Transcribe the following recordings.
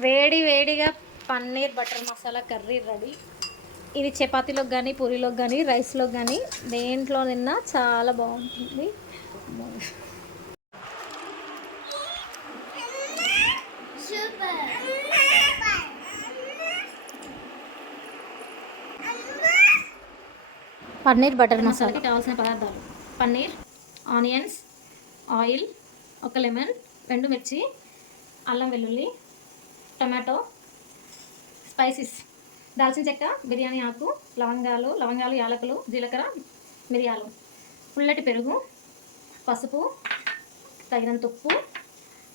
వేడి వేడిగా paneer butter masala curry ready. ఇది చపాతీలోకి కానీ పూరీలోకి కానీ రైస్లోకి కానీ దేంట్లో తిన్నా చాలా బాగుంటుంది. పన్నీర్ బటర్ మసాలాకి కావాల్సిన పదార్థాలు: పన్నీర్, ఆనియన్స్, ఆయిల్, ఒక లెమన్, 2 మిర్చి, అల్లం వెల్లుల్లి, టమాటో, స్పైసెస్: దాల్చిన చెక్క, బిర్యానీ ఆకు, లవంగాలు, యాలకులు, జీలకర్ర, మిరియాలు, పుల్లటి పెరుగు, పసుపు, తగినంత ఉప్పు,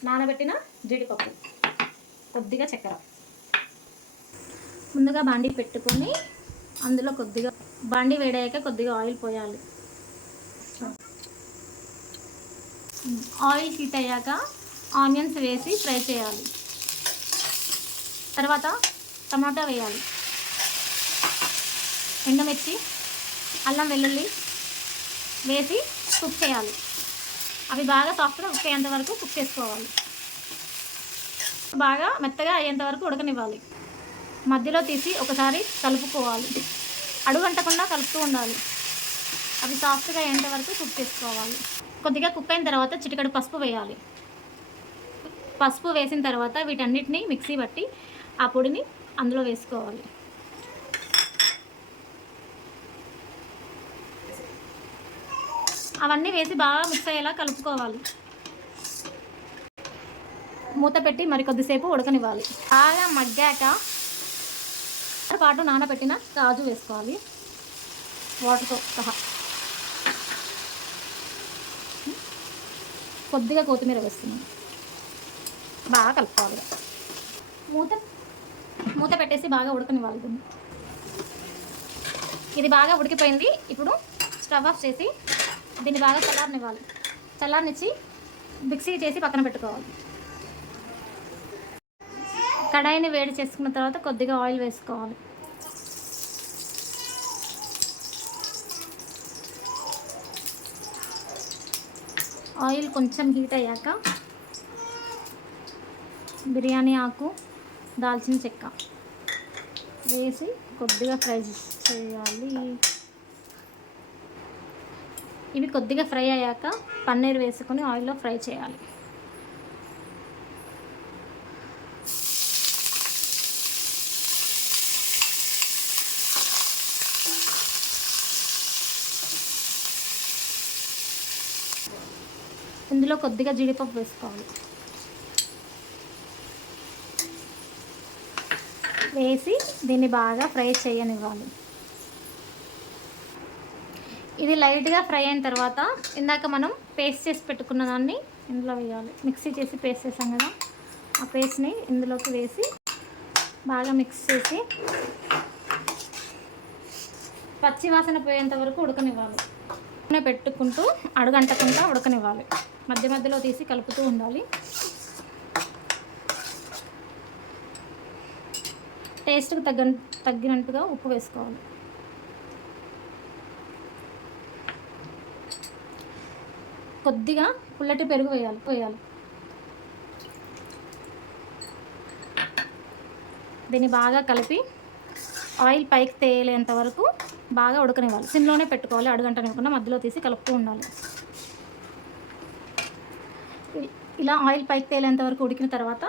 నానబెట్టిన జీడిపప్పు, కొద్దిగా చక్కెర. ముందుగా బాండీ పెట్టుకొని అందులో కొద్దిగా బాండీ వేడయ్యాక కొద్దిగా ఆయిల్ పోయాలి. ఆయిల్ హీట్ అయ్యాక ఆనియన్స్ వేసి ఫ్రై చేయాలి. తర్వాత టమాటా వేయాలి. ఎండుమిర్చి, అల్లం వెల్లుల్లి వేసి కుక్ చేయాలి. అవి బాగా సాఫ్ట్గా కుక్ అయ్యేంత వరకు కుక్ చేసుకోవాలి. బాగా మెత్తగా అయ్యేంత వరకు ఉడకనివ్వాలి. మధ్యలో తీసి ఒకసారి కలుపుకోవాలి. అడుగంటకుండా కలుపుతూ ఉండాలి. అవి సాఫ్ట్గా అయ్యేంత వరకు కుక్ చేసుకోవాలి. కొద్దిగా కుక్ అయిన తర్వాత చిటికెడు పసుపు వేయాలి. పసుపు వేసిన తర్వాత వీటన్నిటిని మిక్సీ పట్టి ఆ పొడిని అందులో వేసుకోవాలి. అవన్నీ వేసి బాగా మిక్స్ అయ్యేలా కలుపుకోవాలి. మూత పెట్టి మరి కొద్దిసేపు ఉడకనివ్వాలి. బాగా మగ్గాక పాటు నానబెట్టిన కాజు వేసుకోవాలి వాటర్తో సహా. కొద్దిగా కొత్తిమీర వేస్తున్నాను. బాగా కలుపుకోవాలి. మూత పెట్టేసి బాగా ఉడకనివ్వాలి. ఇది బాగా ఉడికిపోయింది. ఇప్పుడు స్టవ్ ఆఫ్ చేసి దీన్ని బాగా చల్లారనివ్వాలి. చల్లారనిచ్చి మిక్సీ చేసి పక్కన పెట్టుకోవాలి. కడాయిని వేడి చేసుకున్న తర్వాత కొద్దిగా ఆయిల్ వేసుకోవాలి. ఆయిల్ కొంచెం హీట్ అయ్యాక బిర్యానీ ఆకు, దాల్చిన చెక్క వేసి కొద్దిగా ఫ్రై చేయాలి. ఇవి కొద్దిగా ఫ్రై అయ్యాక పన్నీర్ వేసుకొని ఆయిల్లో ఫ్రై చేయాలి. ఇందులో కొద్దిగా జీడిపప్పు వేసుకోవాలి. వేసి దీన్ని బాగా ఫ్రై చేయనివ్వాలి. ఇది లైట్గా ఫ్రై అయిన తర్వాత ఇందాక మనం పేస్ట్ చేసి పెట్టుకున్న దాన్ని ఇందులో వేయాలి. మిక్సీ చేసి పేస్ట్ చేసాం కదా, ఆ పేస్ట్ని ఇందులోకి వేసి బాగా మిక్స్ చేసి పచ్చి వాసన పోయేంత వరకు ఉడకనివ్వాలి. పెట్టుకుంటూ అడుగంటకుండా ఉడకనివ్వాలి. మధ్య మధ్యలో తీసి కలుపుతూ ఉండాలి. టేస్ట్కి తగ్గినట్టుగా ఉప్పు వేసుకోవాలి. కొద్దిగా పుల్లటి పెరుగు వేయాలి. దీన్ని బాగా కలిపి ఆయిల్ పైకి తేలేంత వరకు బాగా ఉడకనివ్వాలి. సిమ్లోనే పెట్టుకోవాలి. అడుగంటనివ్వకుండా మధ్యలో తీసి కలుపుతూ ఉండాలి. ఇలా ఆయిల్ పైకి తేలేంత వరకు ఉడికిన తర్వాత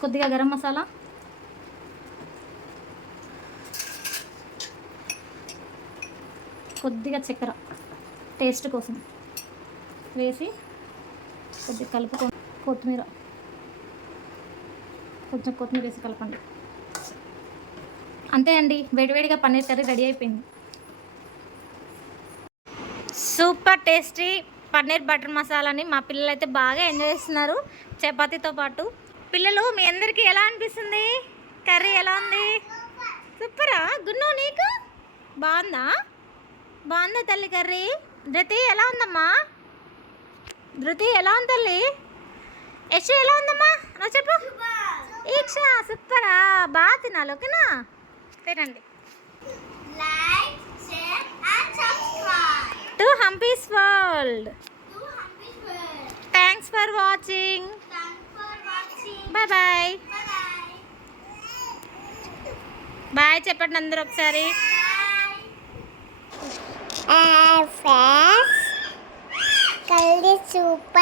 కొద్దిగా గరం మసాలా, కొద్దిగా చక్కెర టేస్ట్ కోసం వేసి కొద్దిగా కలుపుకొని కొంచెం కొత్తిమీర వేసి కలపండి. అంతే అండి, వేడివేడిగా పన్నీర్ కర్రీ రెడీ అయిపోయింది. సూపర్ టేస్టీ పన్నీర్ బటర్ మసాలాని మా పిల్లలు అయితే బాగా ఎంజాయ్ చేస్తున్నారు చపాతీతో పాటు. పిల్లలు, మీ అందరికీ ఎలా అనిపిస్తుంది? కర్రీ ఎలా ఉంది? సూపరా? గున్ను, నీకు బాగుందా తల్లి కర్రీ? ధృతి ఎలా ఉందమ్మా? ధృతి ఎలా ఉంది తల్లి? యశ్ ఎలా ఉందమ్మా? నువ్వు చెప్పు. ఈక్ష సూపరా? బాగా తినాలి, ఓకేనా? తినండి. To Humpy's World. Thanks for watching. Bye. Bye bye bye చెప్పండి అందరూ ఒకసారి. Curry super.